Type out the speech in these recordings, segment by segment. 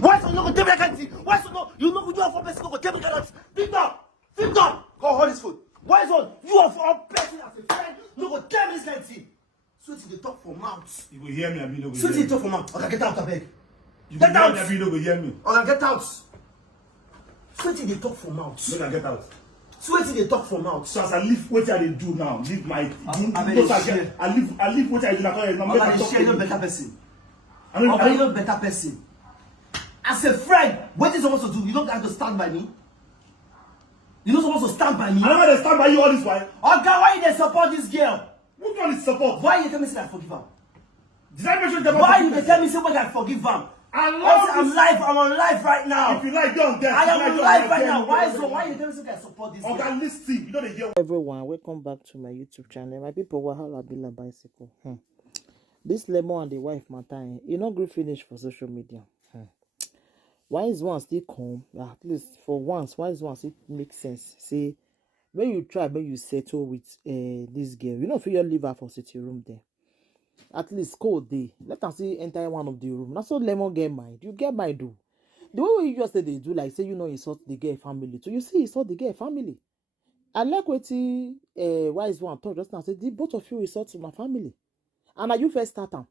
Why so you not go tell me I can't see? Why so no? You know you are for person go tell me I can't see? Victor, go hold this food. Why so you are for person as a friend? No go tell me this can't see. So they talk for mouth. You will hear me, Abi, no go so hear me. So talk for mouth. Okay, get out, I beg. Get out. Abi, no go hear me. Okay, get out. So they talk for mouth. No, get out. So they talk for mouth. So as I leave, what I do now? Leave my. I leave what I do now. I'm a better person. I'm a better person. As a friend, what is supposed to do? You don't have to stand by me. You don't supposed to stand by me. I don't want to stand by you all this while. Okay, why you dey support this girl? Which one is support? Why you tell me say I forgive her? Did I mention that? Why you tell me say I forgive her? I'm on live right now. If you like, don't get. I am on live right now. Why you tell me say I support this girl? Okay, listen. You don't hear. Everyone, welcome back to my YouTube channel. My people, Wahala Bila Bicycle. This Lemon and the wife matter, you not good finish for social media. Why is one still come? At least for once, why is one still make sense? See, when you try, when you settle with this girl, you know, if you leave her for sitting room there. At least cold day. Let us see enter one of the room. That's so Lemon get mind. You get mind do. The way you just say they do, like say you know insult the girl family. So you see insult the girl family. I like what wise one talk just now. Say the both of you insult my family. And are you first start am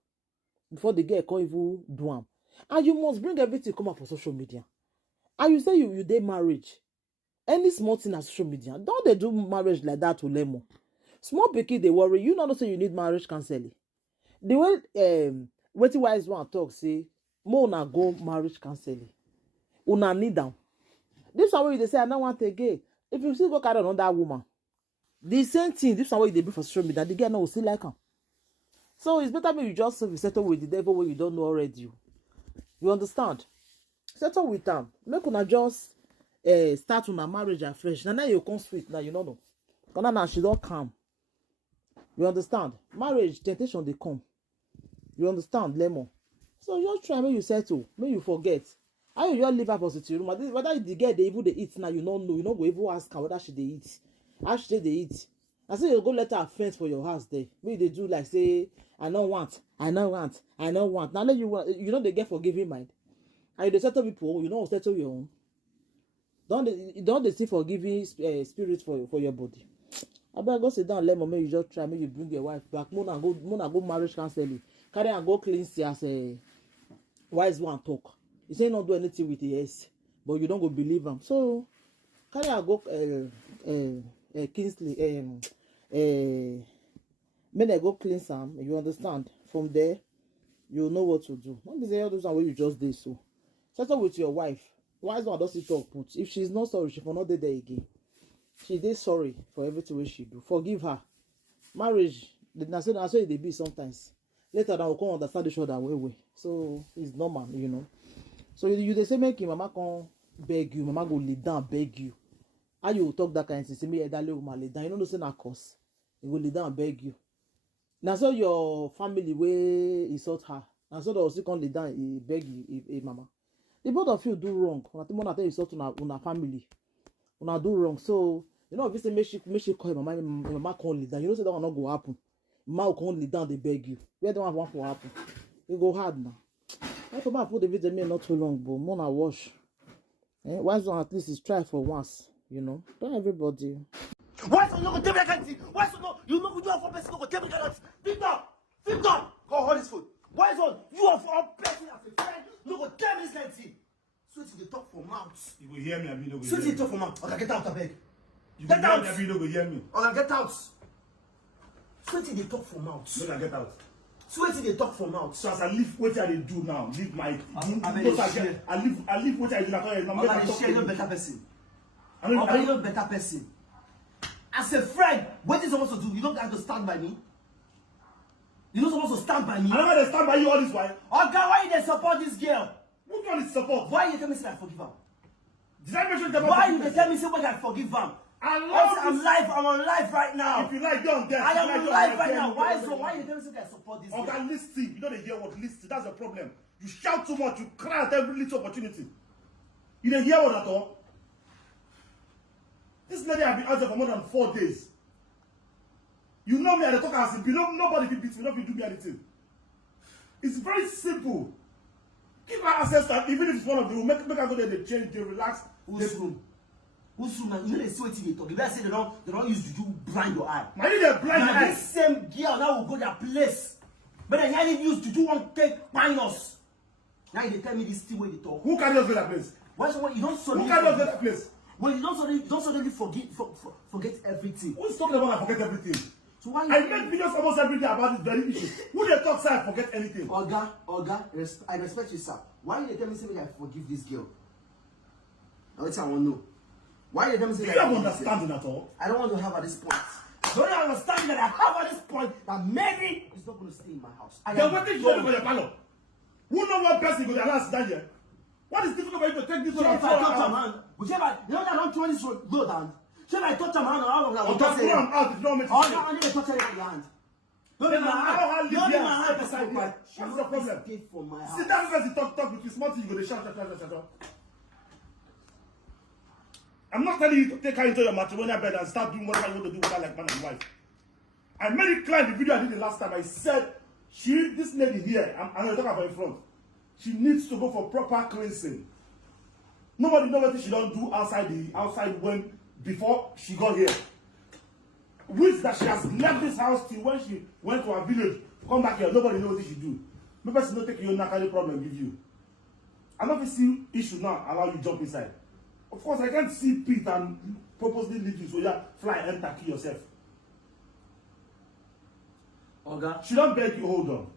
before the girl can't even do am. And you must bring everything come up for social media. And you say you did marriage. Any small thing on social media. Don't they do marriage like that to Lemon? Small pikin they worry. You know say you need marriage counseling. The way wetin wise one talk say, mo una go marriage counseling. Una need them. This one way they say I don't want again. If you still go carry another woman, the same thing. This one way they be for social media. The girl no will still like am. So it's better maybe you just settle with the devil where you don't know already. You understand? Settle with them. Make una just start una marriage afresh. Now you come sweet now, you know. Because now she don't come. You understand? Marriage, temptation they come. You understand, Lemon? So just try, make you settle, make you forget. How you just leave her for sitting room? Whether the girl they even they eat now, you don't know. You don't go even ask her whether she they eat. How she they eat. I say you go let her fence for your house there. Maybe they do like say, I don't want. Now let you know they get forgiving mind. And they settle people, you know settle your own. Don't they see forgiving spirit for your body. I better go sit down, Lemon. Maybe you just try, maybe you bring your wife back. Mona go marriage counseling. Carry and go clean as a wise one talk. You say not do anything with the yes, but you don't go believe them. So carry and go Kingsley may they go clean some. You understand? From there, you know what to do. Don't be saying all those what you just did. So settle with your wife. Wise one doesn't talk put. If she's not sorry, she will not do there again. She did sorry for everything she do. Forgive her. Marriage, that's what they be sometimes. Later, I will come understand each other way. So it's normal, you know. So you they say make mama come beg you, mama go lay down beg you. How you talk that kind of thing? Say me elderly woman lay down. You know say na cause. You go lay down beg you. Now so your family way insult her. And so they also come lay down beg you, mama. The both of you do wrong. When I think one insult una family. Una do wrong. So you know if you say make she call mama come lay down. You know say that will not go happen. Mama will come lay down they beg you. Where don't want to happen? You go hard now. I come back put the video not too long, but Mona wash. Why don't at least is try for once, you know? Don't everybody. Why so you not go tell me I can't see? Why so no? You know you are for person go tell me I can't see? Victor, go hold this food. Why so you are for person as a friend? No go tell me this can't see. So they talk for mouth. You will hear me, Abi, no go so hear me. So talk for mouth. Okay, get out, I beg. Get out, Abi, no go hear me. Okay, get out. So they talk for mouth. No, get out. So they talk for mouth. So as I leave what I do now, leave my. I leave what I do now. I'm a better person. I'm a better person. As a friend, what is supposed to do? You don't have to stand by me. You don't supposed to stand by me. I don't want to stand by you all this while. Okay, why you support this girl? Which one is support? Why you tell me say I forgive her? Did I mention that? Why you tell me say I forgive her? I'm on live right now. If you like, don't get. I am on live right now. Why you tell me say I support this girl? Okay, listen. You don't hear what listen. That's the problem. You shout too much. You cry at every little opportunity. You don't hear what at all. This lady has been out there for more than 4 days. You know me at the talk as you know nobody can beat me, nobody do me anything. It's very simple. Give her access to, even if it's one of the room, make her go there, they change, they relax. Whose room? Whose room? You know they see what they talk. If I say they don't use juju blind your eye. Now they blind your eye. This same girl now will go their place. But then I didn't use juju one take minus. Now they tell me this thing where they talk. Who can just go that place? Why you don't suddenly? Who can just go that place? Well, you don't suddenly forget everything. Who's talking about I forget everything? So why I make videos almost every day about this very issue. Who they talk say I forget anything? Oga, I respect you, sir. Why you tell me say I forgive this girl? Now it's I want to know. Why you tell me say you don't understand at all? I don't want to have at this point. Don't you understand that I have at this point that Mary is not going to stay in my house? Then what did you do for your panel? Who know one person go allow us down here? What is difficult for you to take this one? If I touch a man, you know that I don't throw this low down. If I touch a man, I'll just say out if you don't make it. I need to touch her in your hand. Don't be my hand. Don't be my hand beside me. What's the problem? For my house. Sit down because you talk with you small thing, you go to shout. I'm not telling you to take her into your matrimonial bed and start doing whatever you want to do with her like man and wife. I made it clear in the video I did the last time. I said, this lady here, I'm going to talk about in front. She needs to go for proper cleansing. Nobody knows what she don't do outside when before she got here. Which that she has left this house till when she went to her village, come back here, nobody knows what she do. Maybe she don't take your naked problem give you. I'm not see issue now allow you jump inside. Of course, I can't see Pete and purposely leave you so you fly enter kill yourself. Oga. She don't beg you, hold on.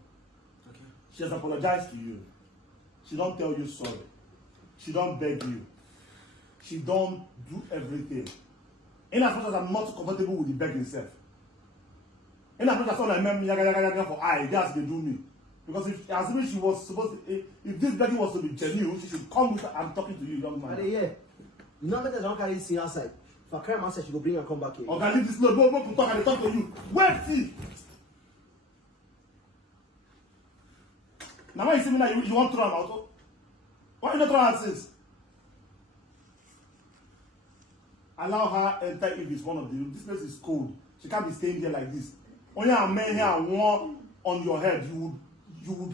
Okay. She has apologized to you. She don't tell you sorry. She don't beg you. She don't do everything. In as much as I'm not comfortable with the begging self. In as much as all I meant yaga for I, that's they do me. Because if assuming she was supposed to, if this begging was to be genuine, she should come with her. I'm talking to you, young man. Yeah. You know that I don't carry this thing outside. If I cry outside, she go bring her come back here. Okay, leave this. No, talk. I talk to you. Wait, see. Now when you see me now, you want to throw him out. Why you not throw her since? Allow her enter if it's one of the room. This place is cold. She can't be staying here like this. When you are men here and one on your head, you would they will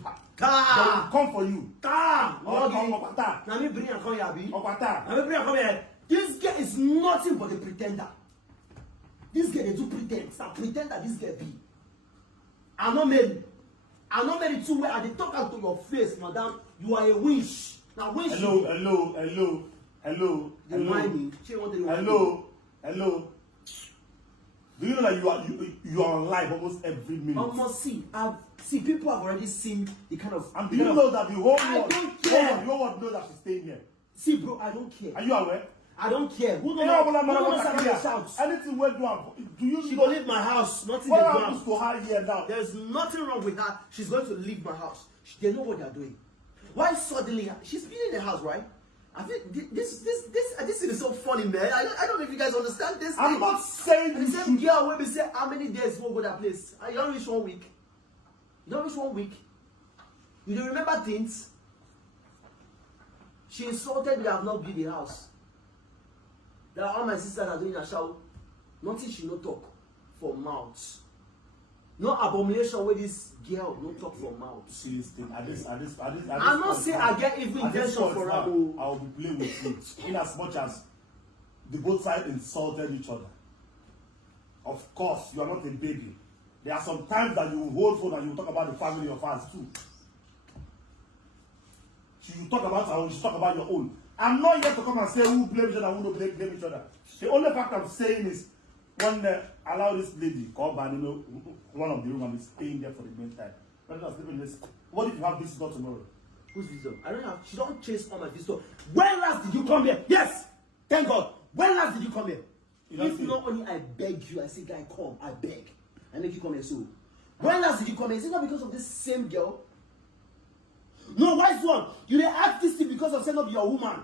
come for you. Now me bring her come here, Abi. Now me bring her come here. This girl is nothing but a pretender. This girl they do pretend. It's a pretender this girl be. I'm not married. I'm not married too well. I dey talk out to your face, madam. You are a winch. Now winch. Hello. You remind me. Hello. Do you know that you are on live almost every minute? Almost see people have already seen the kind of. And do you know that the whole world? I don't care. The whole world knows that she's staying here. See, bro, I don't care. Are you aware? I don't care. Who knows anything we're doing? Do you? She go leave my house. Nothing. What happens to her here now? There's nothing wrong with her. She's going to leave my house. They know what they're doing. Why suddenly she's been in the house, right? I think this is so funny, man. I don't know if you guys understand this. I'm not saying the same girl when we say how many days won't go that place. You don't reach 1 week. You don't reach 1 week. You don't remember things. She insulted me. I have not been in the house. There are all my sisters are doing a show. Nothing she no talk for mouth. No abomination with this girl no talk for mouth. See this thing. I'm not saying I get even intention for her. I will be playing with you in as much as the both sides insulted each other. Of course, you are not a baby. There are some times that you will hold phone and you will talk about the family of us too. She will talk about her own, she will talk about your own. I'm not here to come and say who blame each other and who don't blame each other. The only fact I'm saying is when allow this lady called by one of the room and be staying there for the meantime. What if you have visitor tomorrow? Who's visitor? I don't have. She don't chase all my visitor. When last did you come here? Yes. Thank God. When last did you come here? If not only I beg you, I say, guy, come. I beg. I make you come here soon. When last did you come here? Is it not because of this same girl? No, wise one. You didn't act this thing because of saying not be your woman.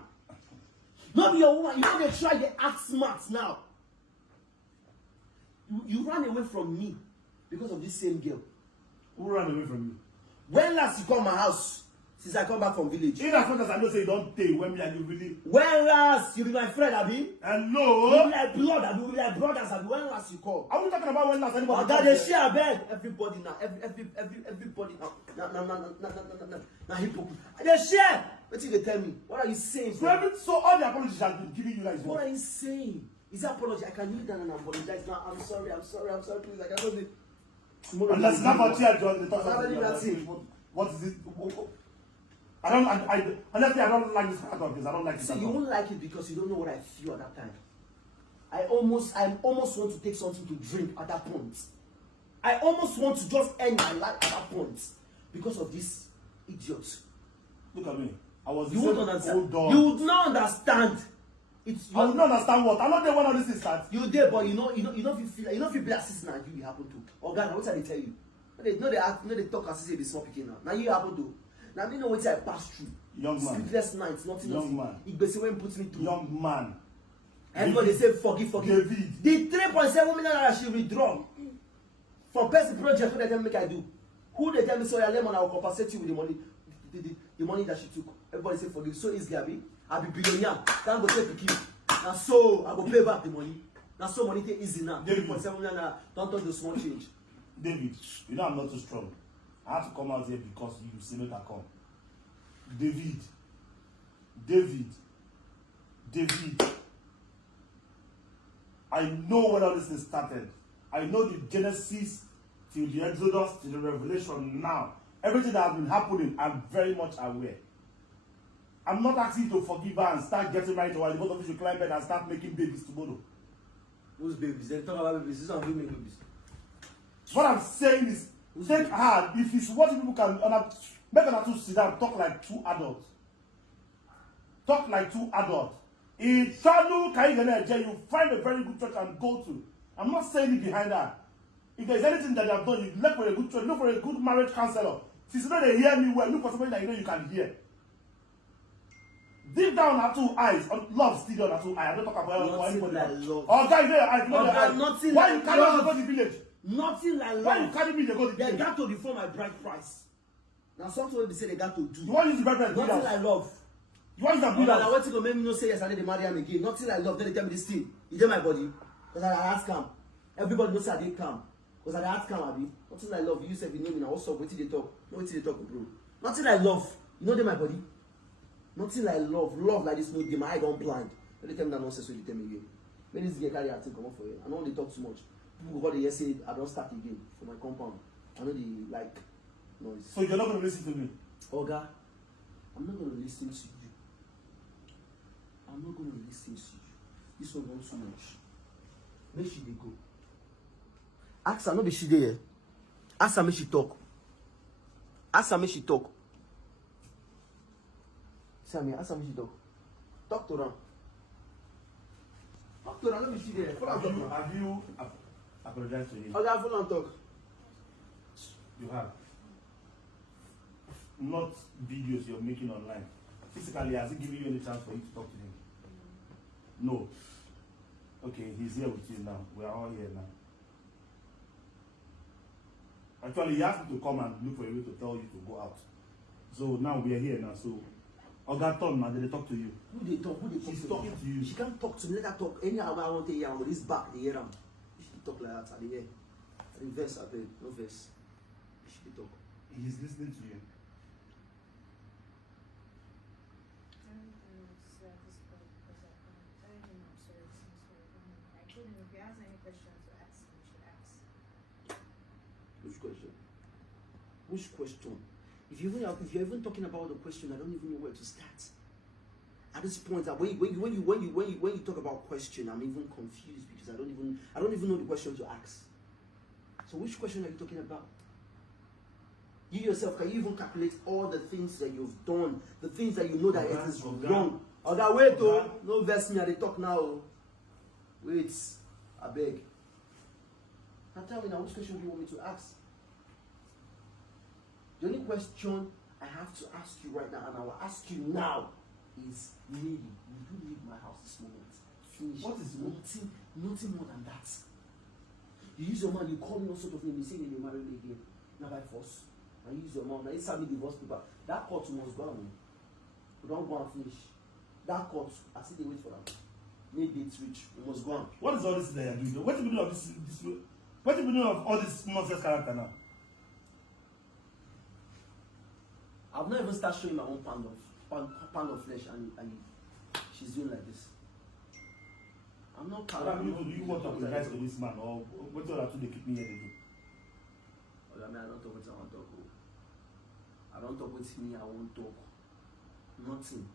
Not be your woman. You know they try. They act smart now. You ran away from me because of this same girl. Who ran away from you? When last you come to my house? Since I come back from village. In as much as I know say you don't take when me and you really. When last you be my friend, Abi? And You no. be like blood, Abi. You be like brothers, Abi. When last you call? Are we talking about when last anybody? That they share bed. Everybody now. Everybody now. Now hypocrite. They share. What did they tell me? What are you saying? So all the apologies has been giving you guys. What are you saying? Is that apology? I can kneel down and apologize now. I'm sorry, please. I cannot be. And that's not what you are doing. What is it? Honestly, I don't like this part of this. I don't like it. See, you won't like it because you don't know what I feel at that time. I almost want to take something to drink at that point. I almost want to just end my life at that point because of this idiot. Look at me. I was. You won't understand. You would not understand. I would not understand what. I'm not the one on this instance. You there, but you know if you be assistant and you happen to. Oh God, what did they tell you? They talk as if they be small picking now. Now you happen to. Now me know what I passed through. Young man. Sleepless nights, nothing. Young man. It basically when puts me through. Young man. Everybody say forgive. David. The 3.7 million naira she withdraw from person project. Who they tell me make I do? Who they tell me sorry, Lemon, I will compensate you with the money, the money that she took. Everybody say forgive. So easily, I be billionaire. Can't go take the key. Now so I go pay back the money. Now so money take easy now. 3.7 million naira. Don't touch the small change. David, you know I'm not too strong. I have to come out here because you see me that come. David. I know when all this thing started. I know the Genesis till the Exodus till the Revelation now. Everything that has been happening, I'm very much aware. I'm not asking you to forgive her and start getting married to her. Both of you should climb bed and start making babies tomorrow. Who's babies? They talk about babies. This is not making babies. What I'm saying is, take her. If it's what people can make her to sit down, talk like two adults. In Shanu Kaigana, you find a very good church and go to. I'm not saying it behind her. If there's anything that you have done, you look for a good church, look for a good marriage counselor. Since they hear me well, look for somebody that you know you can hear. Deep down her two eyes, love still on her two eyes. I don't talk about anybody. Like love. Oh, guys, there, I know your eyes. Nothing Why like you carry me to love. go to the village? Nothing like love. Why you carry me to go to the They village? got to reform my bride price. Now something will be say they got to do. You want to use the bread Nothing like love. You want to use the Now bread what you go make me no say yes, and then they marry him again. Nothing like love. Then they tell me this thing. It's in my body. Because I ask him. Everybody knows I did come. Because I ask him, Abi. Nothing like love. You said you know me now. What's up? What did they talk? No, what did they talk, bro? Nothing like love. You know they my body. Nothing like love. Love like this. No, they my eye don't blind. Don't they tell me that nonsense. So they tell me again. When this girl carry her thing come up for you. I know they talk too much. People go there say I don't start again for my compound. I know they like noise. So you're not going to listen to me? Oga, I'm not going to listen to you. I'm not going to listen to you. This one wants too much. Make she dey go. Ask her, no be she there. Ask her, make she talk. Ask her, make she talk. Sammy, ask her, make she talk. Talk to her. Talk to her, no be she there. Have you apologized to him? Oga, full and talk. You have. Not videos you're making online. Physically, has he given you any chance for you to talk to him? No. Okay, he's here with you now. We are all here now. Actually, he asked me to come and look for a way to tell you to go out. So now we are here now. So, Oga Tom, now they talk to you. Who they talk? She's talking to you. She can't talk to me. Let her talk. Anyhow, I want to hear with this back, they hear him. She talk like that. At the end. Reverse, I beg. No verse. She talk. He's listening to you. Which question? If you're even talking about the question, I don't even know where to start. At this point, when you talk about question, I'm even confused because I don't even know the question to ask. So which question are you talking about? You yourself, can you even calculate all the things that you've done, the things that you know that it is wrong? Oh, that wait, oh, no verse me, they talk now. Wait, I beg. Now tell me now, which question do you want me to ask? The only question I have to ask you right now, and I will ask you now, is Lily, will you leave my house this moment? Finish. What is nothing more than that. You use your man, you call me all sort of name, you say you're married again. Now by force. I use your mouth. Now you send me divorce paper. That court must go on. We don't go and finish. That court, I see they wait for that. Maybe it's rich. We must go on. What is all this they are doing? What do you mean of this? What do you mean of all this nonsense character now? I've not even started showing my own pound of flesh, and she's doing like this. I'm not Do you want to apologize to this man, or what do they keep me here to do? I mean, I don't talk with I want talk. I don't talk with me, I won't talk. Nothing.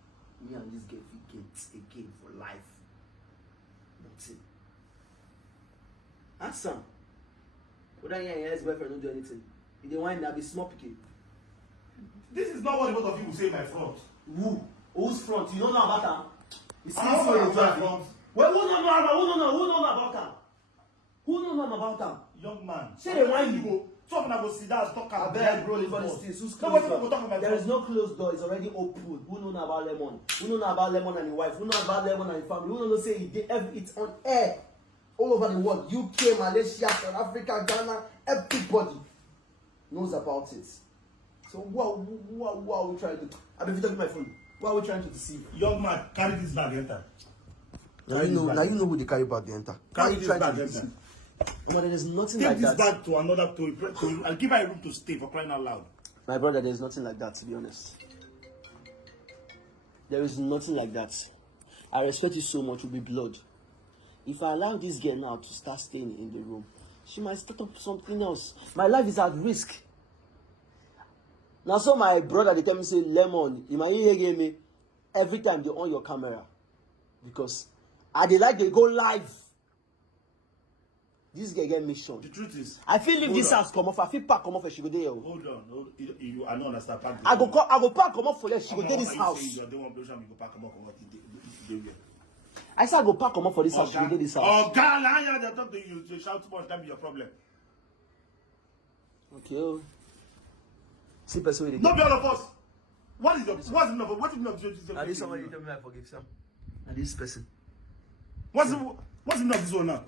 Me and this girl get again for life. Nothing. Ask Sam. Whether he and his boyfriend don't do anything. If they want, they'll be small picking. This is not what both of you will say in my front. Who? Whose front? You don't know about her? You see I don't know about front. Well, who don't know about her? Who don't know about her? Young man. Say they want you. Go. Talk when I go sit down, talk I about beg, bro, for these things. Who's closed door? There is no closed door. It's already open. Who know about Lemon? Who know about Lemon and his wife? Who know about Lemon and his family? Who know say it's on air all over the world? UK, Malaysia, South Africa, Ghana, everybody knows about it. So what are we trying to? I've been talking my phone. What are we trying to deceive? Young man, carry this bag, enter. Now you know who they carry bag they enter. Carry this bag, enter. No, there is nothing Take like this that. bag to another to and give her a room to stay, for crying out loud. My brother, there is nothing like that, to be honest. There is nothing like that. I respect you so much, will be blood. If I allow this girl now to start staying in the room, she might start up something else. My life is at risk. Now, so my brother, they tell me, say, Lemon, you might hear me every time they on your camera. Because they go live. This girl get mission. The truth is, I feel if this house come off, I feel pack come off and she go there. Hold on, I don't understand. I go pack come off for her, she go there this house. I said I go pack come off for this house, she go there this house. Oh God, they talk to you, they shout too much, that be your problem. Okay. See person with not be all of us. What is what's enough? What is enough? At least somebody tell me I forgive Sam. And this person. What's enough this one now?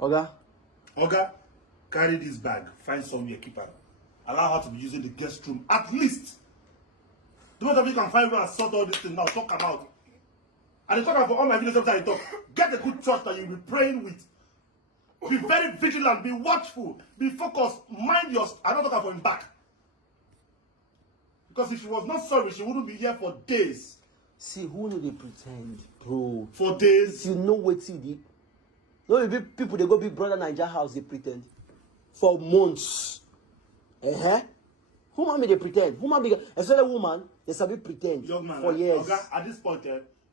Oga, carry this bag, find somewhere, keep her. Allow her to be using the guest room, at least. The most of you can find where and sort all this thing now, talk about. And they talk about all my videos every time you talk. Get a good church that you'll be praying with. Be very vigilant, be watchful, be focused, mind your... I'm not talking for him back. Because if she was not sorry, she wouldn't be here for days. See, who know they pretend, bro? For days. You know what he did. No, people they go big brother Niger house, they pretend. For months. Who man they pretend? Who man be especially a woman, they sabi pretend. Young man, for years. Okay, at this point,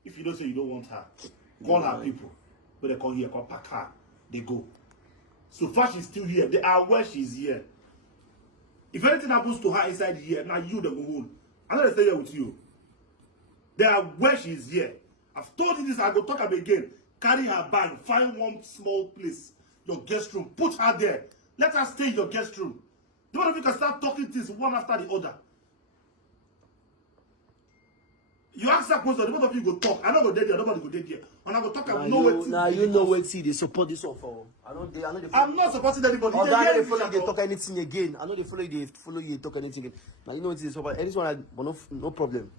if you don't say you don't want her, call her people. When they come here, call pack her. They go. So far she's still here. They are aware she's here. If anything happens to her inside here, now you the go home. I'm not stay here with you. They are aware she's here. I've told you this, I go talk about again. Carry her bag, find one small place, your guest room, put her there. Let her stay in your guest room. The one of you can start talking things one after the other. You ask that question, the both of you go talk. I don't go dead there, nobody go dead there. And I go talk about now you know what they support this one for. I'm not supporting anybody. I know they follow you talk anything again. I know they follow you talk anything again. Now you know what they support. This one, no problem.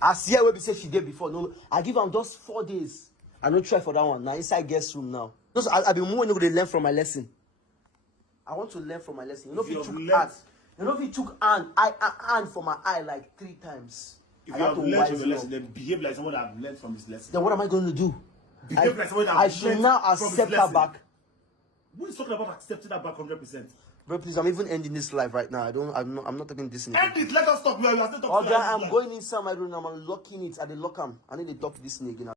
As here where we say she did before, no, I give them just 4 days. I don't try for that one. Now inside guest room now. Just I've been more to learn from my lesson. I want to learn from my lesson. You know if you took hand. You know if you took hand for my eye like 3 times. If you have learned from your lesson, then behave like someone that have learned from his lesson. Then what am I going to do? Behave like someone that I should now accept her back. Who is talking about accepting that back 100%? Bro, please, I'm even ending this live right now. I'm not taking this in. End it. Let us talk. We are still talking. Okay, I'm going inside my room. I'm unlocking it. I lock am. I need to talk to this nigga now.